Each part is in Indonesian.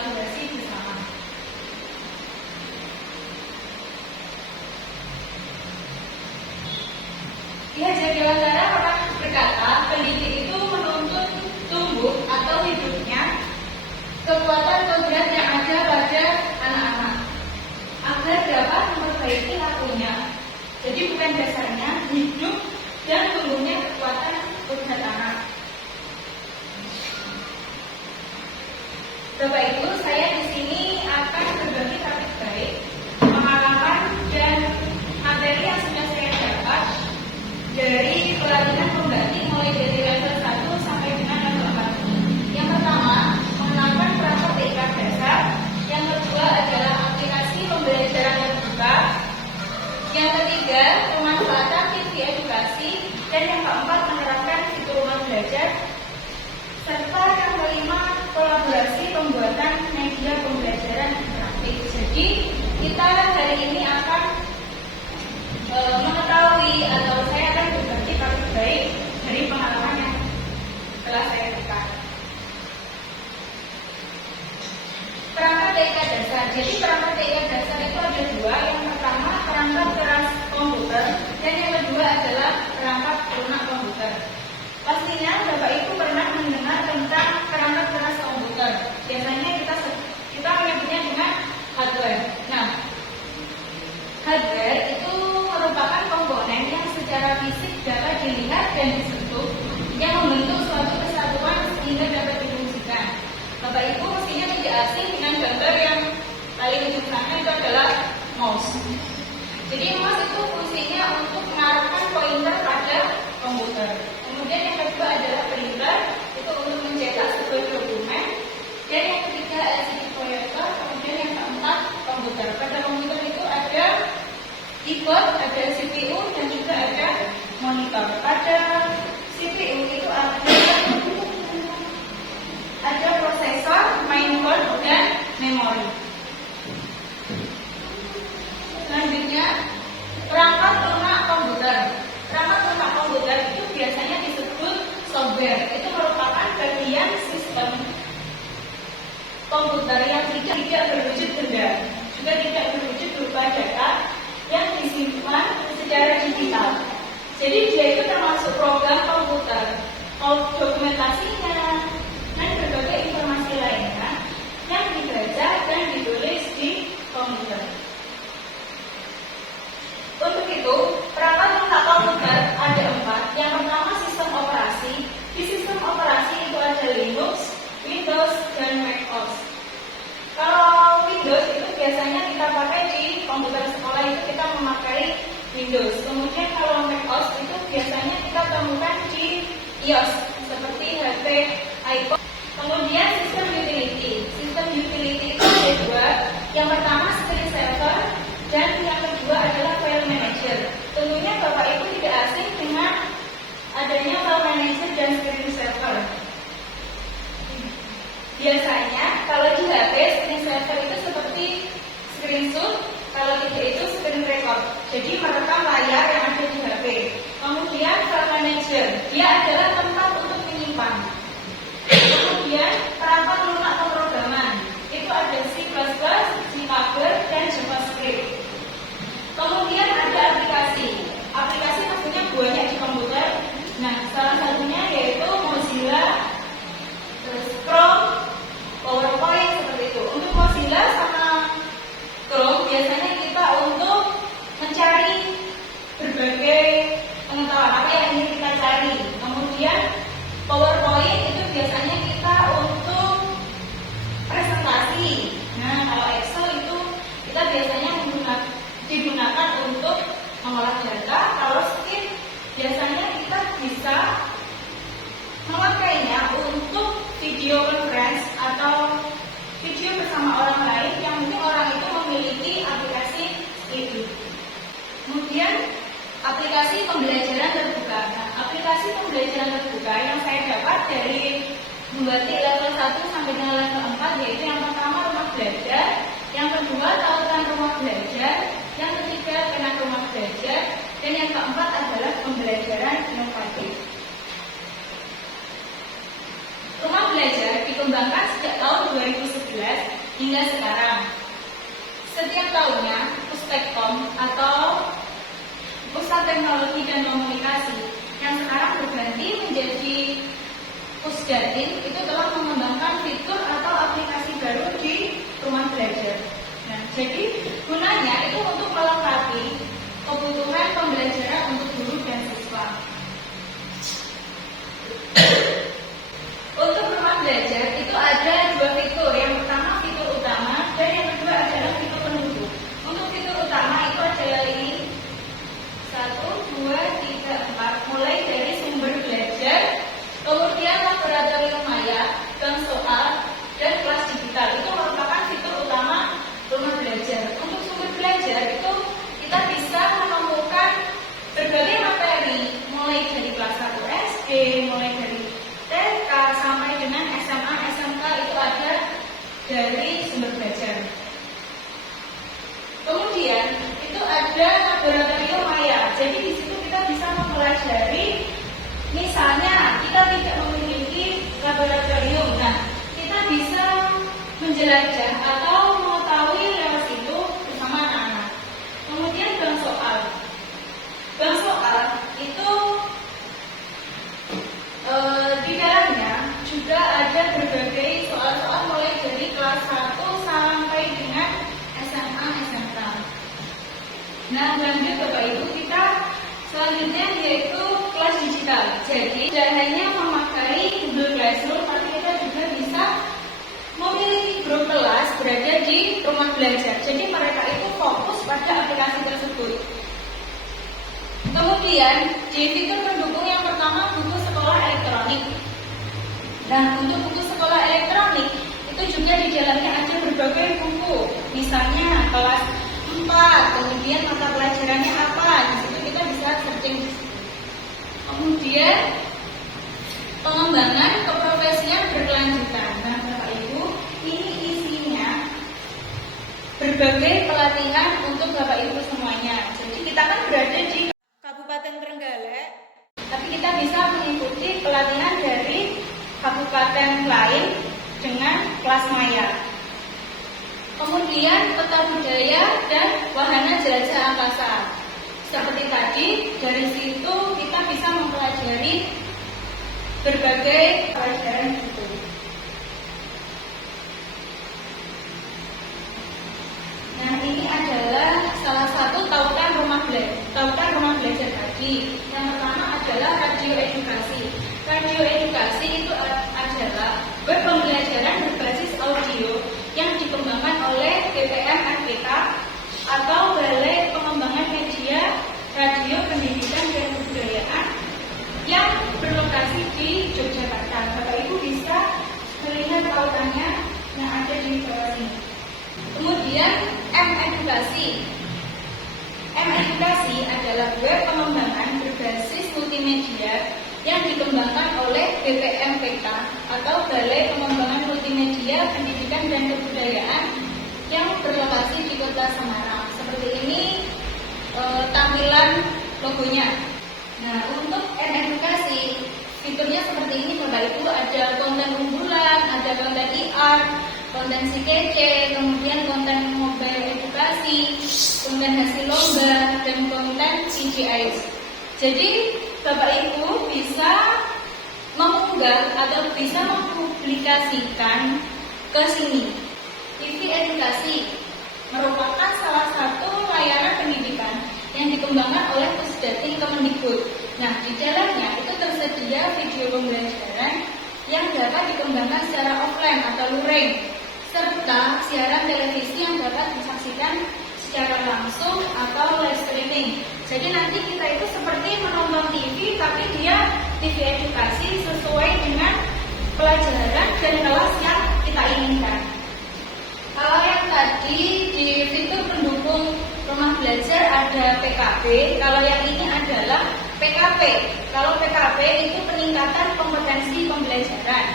kolaborasi bersama. Di Hajar Dewantara pernah berkata, pendidik itu menuntut tumbuh atau hidupnya kekuatan kodrat yang ada pada anak-anak agar dapat memperbaiki lakunya. Jadi bukan dasarnya hidup dan tumbuhnya kekuatan kodrat anak. Bapak Ibu, saya di sini akan berbagi topik baik, pengalaman dan materi yang sudah saya dapat dari pelatihan pembatik mulai dari level 1 sampai dengan level 4. Yang pertama, mengenalkan perangkat TIK dasar. Yang kedua adalah aplikasi pembelajaran terbuka. Yang ketiga, pemanfaatan TV edukasi. Dan yang keempat, menerapkan fitur rumah belajar. Serta yang kelima, kolaborasi pembuatan media pembelajaran interaktif. Jadi, kita hari ini akan mengetahui atau saya akan berbagi topik baik dari pengalaman yang telah saya dapat. Perangkat TIK dasar. Jadi perangkat TIK dasar itu ada dua. Yang pertama perangkat keras komputer dan yang kedua adalah perangkat lunak komputer. Pastinya Bapak Ibu pernah mendengar tentang perangkat keras komputer. Biasanya kita menyebutnya dengan hardware. Nah, hardware itu merupakan komponen yang secara fisik dapat dilihat dan disentuh yang membentuk suatu kesatuan sehingga dapat difungsikan. Bapak Ibu mestinya tidak asing dengan gambar yang paling ujung sana itu adalah mouse. Jadi mouse itu fungsinya untuk mengarahkan pointer pada komputer. Kemudian yang kedua adalah printer, itu untuk mencetak sebuah dokumen. Dan yang ketiga LCD proyektor. Kemudian yang keempat komputer. Pada komputer itu ada keyboard, ada CPU dan juga ada monitor. Pada CPU itu ada prosesor, mainboard dan memori. Selanjutnya, perangkat lunak komputer. Perangkat lunak komputer itu biasanya disebut software. Itu merupakan bagian sistem komputer yang tidak berwujud benda, juga tidak berwujud berupa data yang disimpan secara digital. Jadi dia itu termasuk program komputer, dokumentasinya, dan berbagai informasi lainnya yang dibaca dan ditulis di komputer. Untuk itu, perangkat lunak komputer ada 4. Yang pertama sistem operasi. Di sistem operasi itu ada Linux, Windows, dan macOS. Kalau Windows itu biasanya kita pakai di komputer sekolah itu kita memakai Windows. Kemudian kalau macOS itu biasanya kita temukan di iOS seperti HP, iPhone. Kemudian sistem utility. Sistem utility itu ada 2. Yang pertama screen saver dan yang kedua adalah file manager. Tentunya Bapak Ibu tidak asing dengan adanya file manager dan screen saver. Biasanya kalau di HP screen saver itu seperti screenshot, kalau tidak itu screen record. Jadi merekam layar yang ada di HP. Kemudian file manager, dia adalah tempat untuk menyimpan. Kemudian perangkat lunak pemrograman, itu ada C++, Java, dan JavaScript. Kemudian ada aplikasi. Aplikasi maksudnya banyak di komputer. Nah, salah satunya yaitu Mozilla, terus Chrome, PowerPoint seperti itu. Untuk Mozilla sama Chrome biasanya kita untuk mencari berbagai pengetahuan apa yang ingin kita cari. Kemudian PowerPoint itu biasanya kita untuk presentasi. Nah, kalau Excel itu kita biasanya digunakan untuk mengolah data. Kalau Sheet biasanya kita bisa memakainya untuk video conference atau video bersama orang lain yang mungkin orang itu memiliki aplikasi itu. Kemudian aplikasi pembelajaran terbuka. Nah, aplikasi pembelajaran terbuka yang saya dapat dari membatik level 1 sampai dengan level 4 yaitu yang pertama rumah belajar, yang kedua tautan rumah belajar, yang ketiga kenang rumah belajar, dan yang keempat adalah pembelajaran inovatif. Rumah belajar dikembangkan sejak tahun 2011 atau Pusat Teknologi dan Komunikasi yang sekarang berganti menjadi Pusdatin, itu telah mengembangkan fitur atau aplikasi baru di rumah belajar. Nah, jadi gunanya itu untuk melengkapi kebutuhan pembelajaran untuk guru dan siswa. Untuk rumah belajar itu ada dua fitur. Yang pertama fitur utama dan yang kedua adalah fitur pendukung. Untuk fitur utama itu adalah ini 1, 2, 3, 4, mulai dari sumber belajar, kemudian laboratorium maya, bank soal, dan kelas digital. Itu merupakan fitur utama rumah belajar. Untuk sumber belajar itu kita bisa menemukan berbagai materi, mulai dari kelas 1 SD, mulai dari TK sampai dengan SMA, SMK itu ada dari sumber belajar. Kemudian itu ada laboratorium maya. Jadi di situ kita bisa mempelajari, misalnya kita tidak memiliki laboratorium, nah kita bisa menjelajah atau mengetahui lewat situ bersama anak-anak. Kemudian bank soal. Bank soal itu di dalamnya juga ada berbagai soal-soal mulai dari kelas 1 sampai dengan SMA, SMK. Nah, lanjut Bapak Ibu, kita selanjutnya yaitu kelas digital. Jadi tidak hanya memakai Google Classroom, tapi kita juga bisa memiliki grup kelas berada di rumah belajar. Jadi mereka itu fokus pada aplikasi tersebut. Kemudian di fitur pendukung yang pertama buku sekolah elektronik. Nah, untuk buku sekolah elektronik itu juga di dalamnya ada berbagai buku. Misalnya kelas 4, kemudian mata pelajarannya apa, di situ kita bisa searching. Kemudian pengembangan keprofesian berkelanjutan. Nah, Bapak Ibu, ini isinya berbagai pelatihan untuk Bapak Ibu semuanya. Jadi kita kan berada di Kabupaten Trenggalek, tapi kita bisa mengikuti pelatihan dari kabupaten lain dengan kelas maya. Kemudian peta budaya dan wahana jelajah angkasa. Seperti tadi, dari situ kita bisa mempelajari berbagai pelajaran itu. Nah, ini adalah salah satu tautan rumah belajar tadi. Yang pertama adalah radio edukasi. Radio edukasi itu adalah web pembelajaran berbasis audio yang dikembangkan oleh BPM RPK atau Balai Pengembangan Media Radio Pendidikan dan Kebudayaan yang berlokasi di Yogyakarta. Bapak Ibu bisa melihat tautannya yang ada di bawah sini. Kemudian M-edukasi. M-edukasi adalah web pengembangan berbasis multimedia yang dikembangkan oleh BPMPK atau Balai Pengembangan Multimedia Pendidikan dan Kebudayaan yang berlokasi di Kota Semarang. Seperti ini tampilan logonya. Nah, untuk M-edukasi fiturnya seperti ini Bapak Ibu, ada konten unggulan, ada konten IR, konten si kece, kemudian konten mobile edukasi, konten hasil lomba, dan konten CGI. Jadi Bapak Ibu bisa mengunggah atau bisa mempublikasikan ke sini. TV edukasi merupakan salah satu layanan pendidikan yang dikembangkan oleh Pusdatin Kemendikbud. Nah, di dalamnya itu tersedia video pembelajaran yang dapat dikembangkan secara offline atau luring, serta siaran televisi yang dapat disaksikan secara langsung atau live streaming. Jadi nanti kita itu seperti menonton TV, tapi dia TV edukasi sesuai dengan pelajaran dan kelas yang kita inginkan. Kalau yang tadi di fitur pendukung rumah belajar ada PKB, kalau yang ini adalah PKP. Kalau PKP itu peningkatan kompetensi pembelajaran.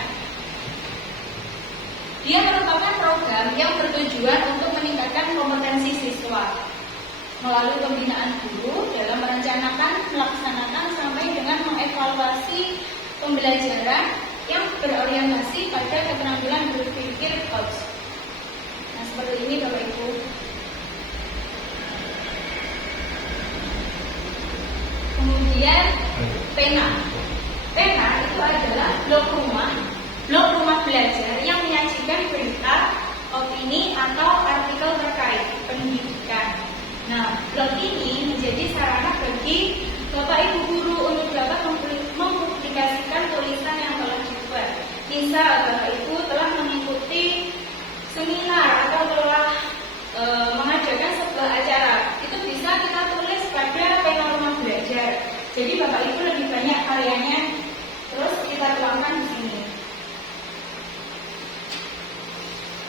Dia merupakan program yang bertujuan untuk meningkatkan kompetensi siswa melalui pembinaan guru dalam merencanakan, melaksanakan, sampai dengan mengevaluasi pembelajaran yang berorientasi pada keterampilan berpikir coach. Nah, seperti ini Bapak Ibu. Kemudian pena. Pena itu adalah blok rumah belajar yang menyajikan berita, opini atau artikel terkait pendidikan. Nah, blog ini menjadi sarana bagi Bapak Ibu guru untuk dapat mempublikasikan tulisan yang telah dibuat. Misal Bapak Ibu telah mengikuti seminar atau telah mengadakan sebuah acara, itu bisa kita tulis pada pena rumah belajar. Jadi Bapak Ibu lebih banyak karyanya, terus kita tuangkan di sini.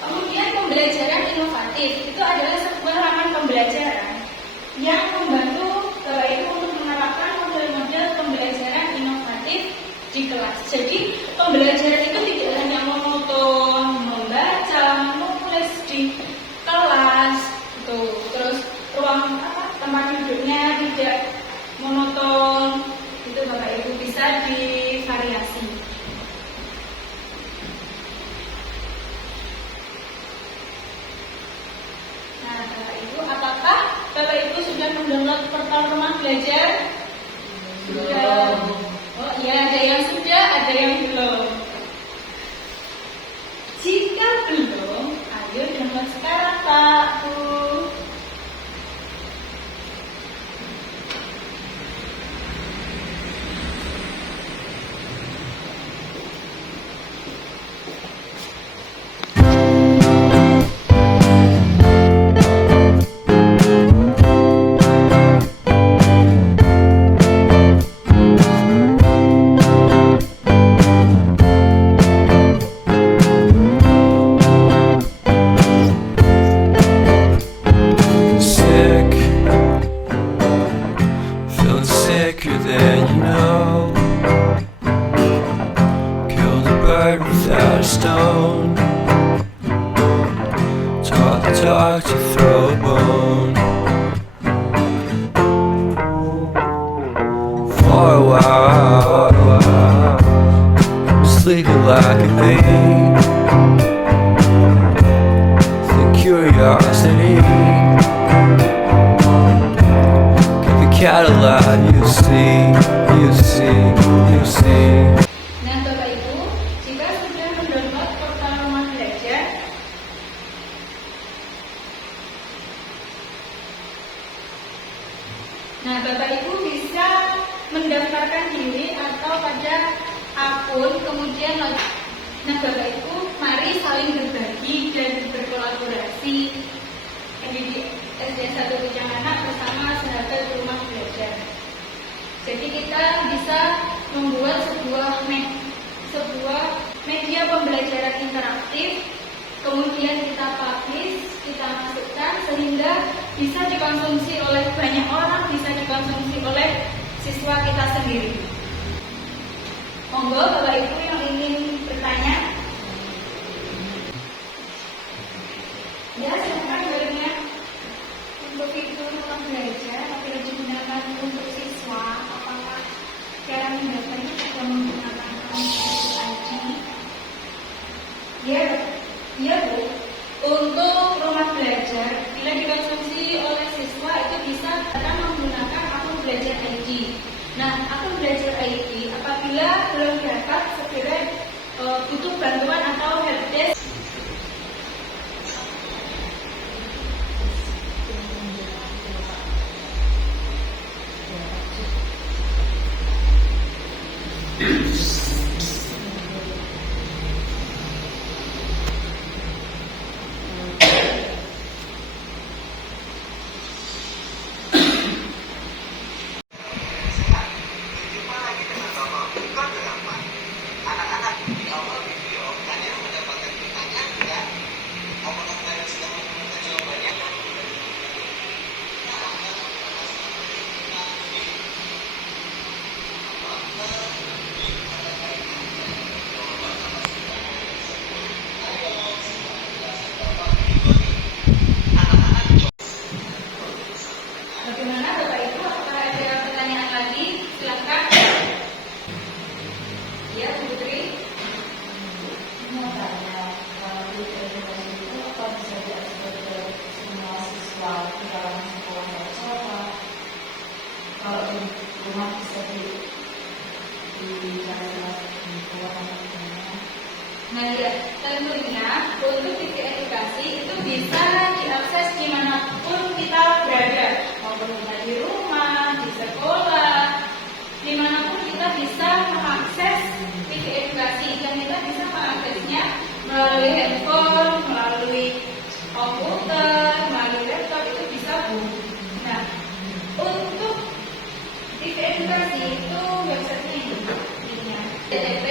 Kemudian pembelajaran inovatif itu adalah sebuah laman pembelajaran yang membantu Bapak Ibu untuk menerapkan model-model pembelajaran inovatif di kelas. Jadi pembelajaran itu tidak hanya monoton membaca, menulis di kelas, gitu. Terus ruang tempat duduknya tidak monoton, itu Bapak Ibu bisa divariasi. Nah, Bapak Ibu, apakah Bapak Ibu sudah mendownload portal rumah belajar? Sudah. Oh iya, ada yang sudah, ada yang belum. Jika belum, ayo download sekarang Pak, Bu. Sicker than you know, killed a bird without a stone, taught the dog to throw a bone. For a while, sleeping like a babe, the curiosity. Cadillac, you see. Nah, Bapak Ibu, jika sudah mendownload portal rumah belajar, nah Bapak Ibu bisa mendaftarkan diri atau pada akun, kemudian nah Bapak Ibu, mari saling berbagi dan berkolaborasi di SD 1 Bujang Anak bersama sahabat rumah belajar. Jadi kita bisa membuat sebuah media pembelajaran interaktif, kemudian kita publish, kita masukkan sehingga bisa dikonsumsi oleh banyak orang, bisa dikonsumsi oleh siswa kita sendiri. Monggo Bapak Ibu yang ingin bertanya. Ya, silakan bertanya. Untuk itu rumah belajar apabila digunakan untuk siswa, apakah cara mendaftarnya juga menggunakan ID? Ya Bu. Untuk rumah belajar bila dikonsumsi oleh siswa itu bisa dengan menggunakan akun belajar ID. Nah, akun belajar ID apabila belum dapat segera butuh bantuan atau helpdesk. Bagaimana Bapak Ibu? Apakah ada pertanyaan lagi? Silakan. Ya, Bu Putri. Mau tanya, kalau di edukasi itu apa bisa diakses ke semua siswa di dalam sekolah atau kalau rumah bisa dicari di keuangan. Nah, ya, tentunya untuk TV edukasi itu bisa diakses dimanapun kita berada, maupun kita di rumah, di sekolah, dimanapun kita bisa mengakses TV edukasi, dan kita bisa mengaksesnya melalui handphone, melalui komputer, melalui laptop, itu bisa, Bu. Nah, untuk TV edukasi itu websitenya ini, http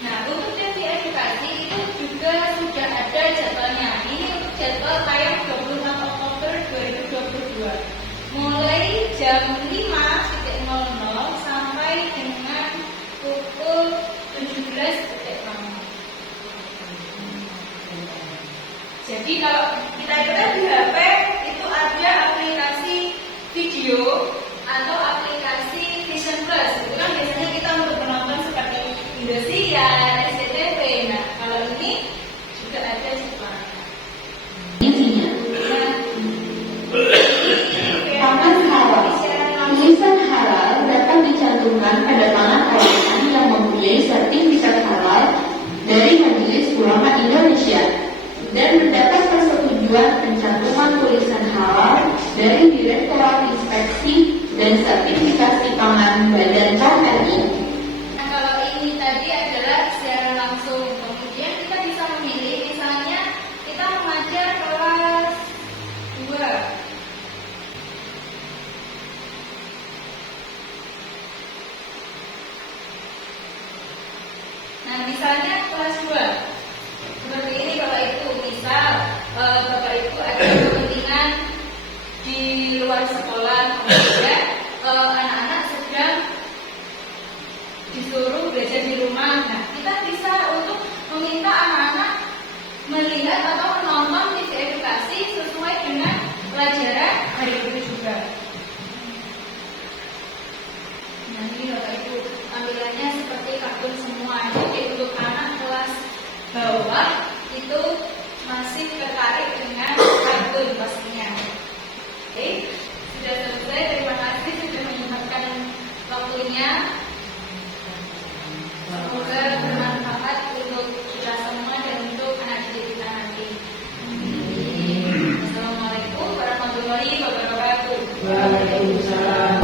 Nah, untuk TV edukasi itu juga sudah ada jadwalnya. Ini untuk jadwal tayang 26 Oktober 2022. Mulai jam 5.00 sampai dengan pukul 17.00. Jadi kalau kita lihat di HP itu ada aplikasi video atau aplikasi Vision Plus. Itu kan biasanya kita untuk menonton seperti Indosiar, SCTV. Nah, kalau ini juga ada sebenarnya. Intinya, pangan halal. Tulisan halal dapat dicantumkan pada tangan kalian yang mempunyai sertifikat halal dari Majelis Ulama Indonesia dan mendapat persetujuan pencantuman tulisan halal dari Direktorat Inspeksi dan Sertifikasi Pangan Badan POM RI. Nah, kalau ini tadi adalah secara langsung, kemudian kita bisa memilih, misalnya kita mengajar kelas 2. Nah, misalnya kelas 2 seperti ini Bapak Ibu, misal Bapak Ibu ada kepentingan di luar sekolah, kemudian anak-anak sedang disuruh belajar di rumah. Nah, kita bisa untuk meminta anak-anak melihat atau menonton TV edukasi sesuai dengan pelajaran hari itu juga. Nah, ini Bapak Ibu, tampilannya seperti kartun semua. Jadi untuk anak kelas bawah itu masih tertarik dengan kartun pastinya. Oke, sudah selesai. Terima kasih sudah menyempatkan waktunya. Semoga bermanfaat untuk kita semua dan untuk anak didik kita nanti. Assalamualaikum warahmatullahi wabarakatuh.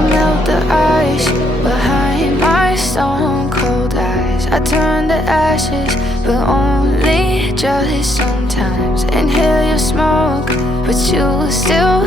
Melt the ice behind my stone cold eyes. I turn to ashes, but only just sometimes. Inhale your smoke, but you still